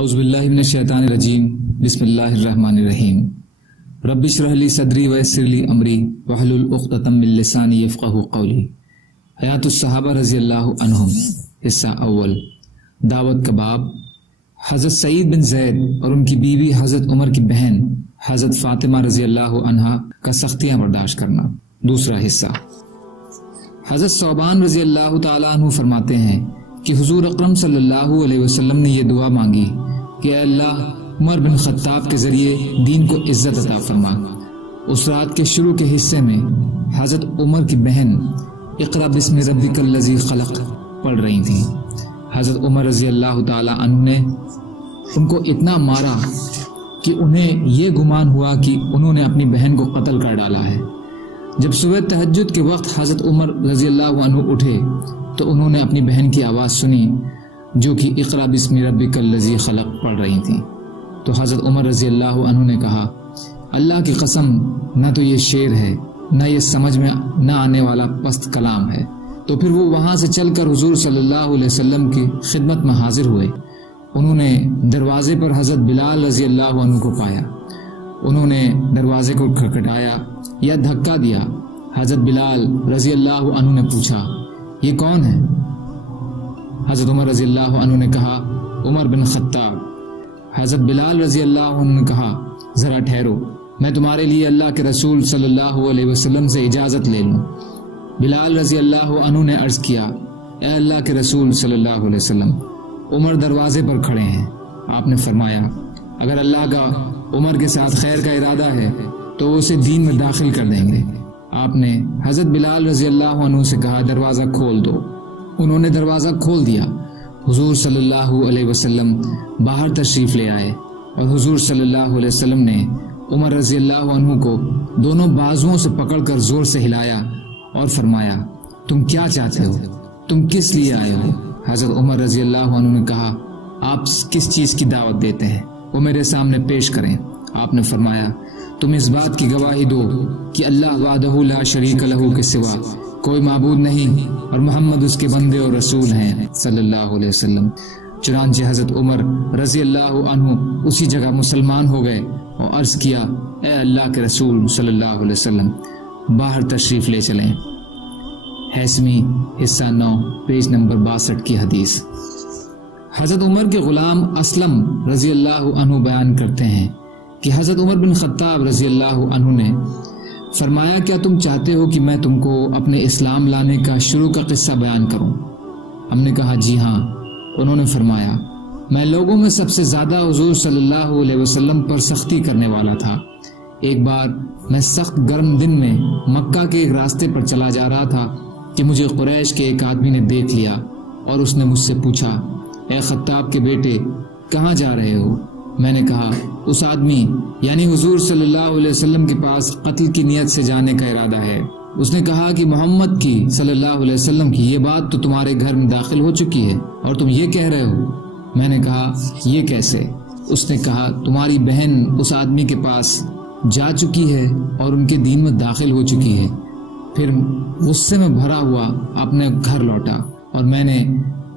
اعوذ باللہ من الشیطان الرجیم بسم اللہ الرحمن الرحیم رب اشرح لی صدری ویسر لی امری واحلل عقدۃ من لسانی یفقہوا قولی۔ حیات الصحابہ رضی اللہ عنہم، حصہ اول، دعوت کا باب۔ حضرت سعید بن زید اور ان کی بیوی حضرت عمر کی بہن حضرت فاطمہ رضی اللہ عنہا کا سختیاں برداشت کرنا، دوسرا حصہ۔ حضرت ثوبان رضی اللہ تعالیٰ عنہ فرماتے ہیں کہ حضور اکرم صلی اللہ علیہ وسلم نے یہ دعا مانگی کہ اے اللہ، عمر بن خطاب کے ذریعے دین کو عزت عطا فرما۔ اس رات کے شروع کے حصے میں حضرت عمر کی بہن اقرا بسم ربک الذی خلق پڑھ رہی تھیں۔ حضرت عمر رضی اللہ تعالی عنہ نے ان کو اتنا مارا کہ انہیں یہ گمان ہوا کہ انہوں نے اپنی بہن کو قتل کر ڈالا ہے۔ جب صبح تہجد کے وقت حضرت عمر رضی اللہ عنہ اٹھے تو انہوں نے اپنی بہن کی آواز سنی جو کہ اقرا بسم ربک الذی خلق پڑھ رہی تھیں۔ تو حضرت عمر رضی اللہ عنہ نے کہا، اللہ کی قسم، نہ تو یہ شعر ہے نہ یہ سمجھ میں نہ آنے والا پست کلام ہے۔ تو پھر وہ وہاں سے چل کر حضور صلی اللہ علیہ وسلم کی خدمت میں حاضر ہوئے۔ انہوں نے دروازے پر حضرت بلال رضی اللہ عنہ کو پایا۔ انہوں نے دروازے کو کھٹکھٹایا یا دھکا دیا۔ حضرت بلال رضی اللہ عنہ نے پوچھا، یہ کون ہے؟ حضرت عمر رضی اللہ عنہ نے کہا، عمر بن خطاب۔ حضرت بلال رضی اللہ عنہ نے کہا، ذرا ٹھہرو، میں تمہارے لیے اللہ کے رسول صلی اللہ علیہ وسلم سے اجازت لے لوں۔ بلال رضی اللہ عنہ نے عرض کیا، اے اللہ کے رسول صلی اللہ علیہ وسلم، عمر دروازے پر کھڑے ہیں۔ آپ نے فرمایا، اگر اللہ کا عمر کے ساتھ خیر کا ارادہ ہے تو وہ اسے دین میں داخل کر دیں گے۔ آپ نے حضرت بلال رضی اللہ عنہ سے کہا، دروازہ کھول دو۔ انہوں نے دروازہ کھول دیا۔ حضور صلی اللہ علیہ وسلم باہر تشریف لے آئے اور حضور صلی اللہ علیہ وسلم نے عمر رضی اللہ عنہ کو دونوں بازوؤں سے پکڑ کر زور سے ہلایا اور فرمایا، تم کیا چاہتے ہو؟ تم کس لیے آئے ہو؟ حضرت عمر رضی اللہ عنہ نے کہا، آپ کس چیز کی دعوت دیتے ہیں؟ وہ میرے سامنے پیش کریں۔ آپ نے فرمایا، تم اس بات کی گواہی دو کہ اللہ وحدہ لا شریک لہ کے سوا کوئی معبود نہیں اور محمد اس کے بندے اور رسول ہیں صلی اللہ علیہ وسلم۔ چنانچہ حضرت عمر رضی اللہ عنہ اسی جگہ مسلمان ہو گئے اور عرض کیا، اے اللہ کے رسول صلی اللہ علیہ وسلم، باہر تشریف لے چلیں۔ حیثمی حصہ 9 پیج نمبر 62 کی حدیث۔ حضرت عمر کے غلام اسلم رضی اللہ عنہ بیان کرتے ہیں کہ حضرت عمر بن خطاب رضی اللہ عنہ نے فرمایا، کیا تم چاہتے ہو کہ میں تم کو اپنے اسلام لانے کا شروع کا قصہ بیان کروں؟ ہم نے کہا، جی ہاں۔ انہوں نے فرمایا، میں لوگوں میں سب سے زیادہ حضور صلی اللہ علیہ وسلم پر سختی کرنے والا تھا۔ ایک بار میں سخت گرم دن میں مکہ کے ایک راستے پر چلا جا رہا تھا کہ مجھے قریش کے ایک آدمی نے دیکھ لیا اور اس نے مجھ سے پوچھا، اے خطاب کے بیٹے، کہاں جا رہے ہو؟ میں نے کہا، اس آدمی یعنی حضور صلی اللہ علیہ وسلم کے پاس قتل کی نیت سے جانے کا ارادہ ہے۔ اس نے کہا کہ محمد کی صلی اللہ علیہ وسلم کی یہ بات تو تمہارے گھر میں داخل ہو چکی ہے اور تم یہ کہہ رہے ہو؟ میں نے کہا، یہ کیسے؟ اس نے کہا، تمہاری بہن اس آدمی کے پاس جا چکی ہے اور ان کے دین میں داخل ہو چکی ہے۔ پھر غصے میں بھرا ہوا اپنے گھر لوٹا اور میں نے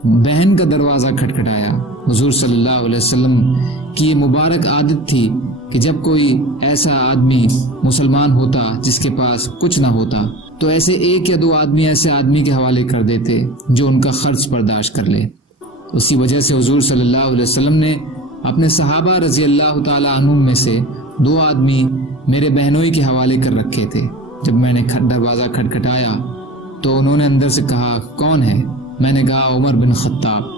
بہن کا دروازہ کھٹکھٹایا۔ حضور صلی اللہ علیہ وسلم کی یہ مبارک عادت تھی کہ جب کوئی ایسا آدمی مسلمان ہوتا جس کے پاس کچھ نہ ہوتا تو ایسے ایک یا دو آدمی ایسے آدمی کے حوالے کر دیتے جو ان کا خرچ برداشت کر لے۔ اسی وجہ سے حضور صلی اللہ علیہ وسلم نے اپنے صحابہ رضی اللہ تعالی عنہم میں سے 2 آدمی میرے بہنوئی کے حوالے کر رکھے تھے۔ جب میں نے دروازہ کھٹکھٹایا تو انہوں نے اندر سے کہا، کون ہے؟ میں نے کہا، عمر بن خطاب۔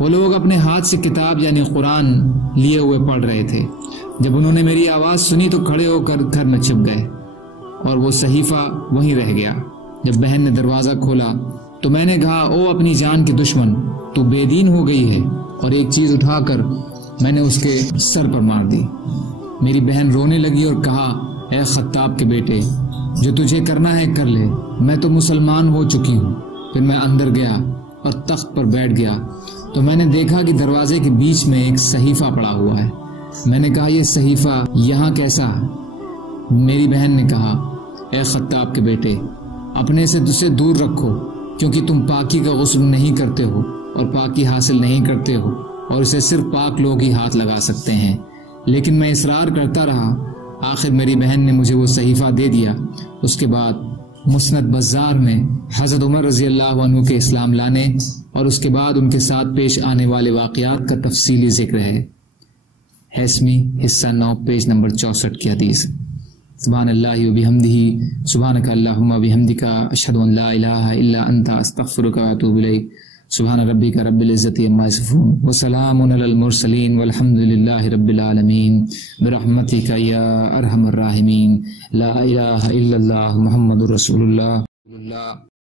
وہ لوگ اپنے ہاتھ سے کتاب یعنی قرآن لیے ہوئے پڑھ رہے تھے۔ جب انہوں نے میری آواز سنی تو کھڑے ہو کر گھر میں چھپ گئے اور وہ صحیفہ وہیں رہ گیا۔ جب بہن نے دروازہ کھولا تو میں نے کہا، او اپنی جان کی دشمن، تو بے دین ہو گئی ہے، اور ایک چیز اٹھا کر میں نے اس کے سر پر مار دی۔ میری بہن رونے لگی اور کہا، اے خطاب کے بیٹے، جو تجھے کرنا ہے کر لے، میں تو مسلمان ہو چکی ہوں۔ پھر میں اندر گیا اور تخت پر بیٹھ گیا تو میں نے دیکھا کہ دروازے کے بیچ میں ایک صحیفہ پڑا ہوا ہے۔ میں نے کہا، یہ صحیفہ یہاں کیسا ہے؟ میری بہن نے کہا، اے خطاب کے بیٹے، اپنے سے اسے دور رکھو، کیونکہ تم پاکی کا غسل نہیں کرتے ہو اور پاکی حاصل نہیں کرتے ہو اور اسے صرف پاک لوگ ہی ہاتھ لگا سکتے ہیں، لیکن میں اصرار کرتا رہا۔ آخر میری بہن نے مجھے وہ صحیفہ دے دیا۔ اس کے بعد مسند بزار میں حضرت عمر رضی اللہ عنہ کے اسلام لانے اور اس کے بعد ان کے ساتھ پیش آنے والے واقعات کا تفصیلی ذکر ہے۔ حسمی حصہ 9 پیج نمبر 64 کی حدیث۔ سبحان اللہ و بحمدہ، سبحانک اللہم و بحمدک، اشہد ان لا الہ الا انت، استغفرک و اتوب الیک۔ سبحان ربک رب العزت عما یصفون وسلام علی المرسلین والحمد للہ رب العالمین برحمتک یا ارحم الراحمین۔ لا الہ الا اللہ محمد رسول اللہ۔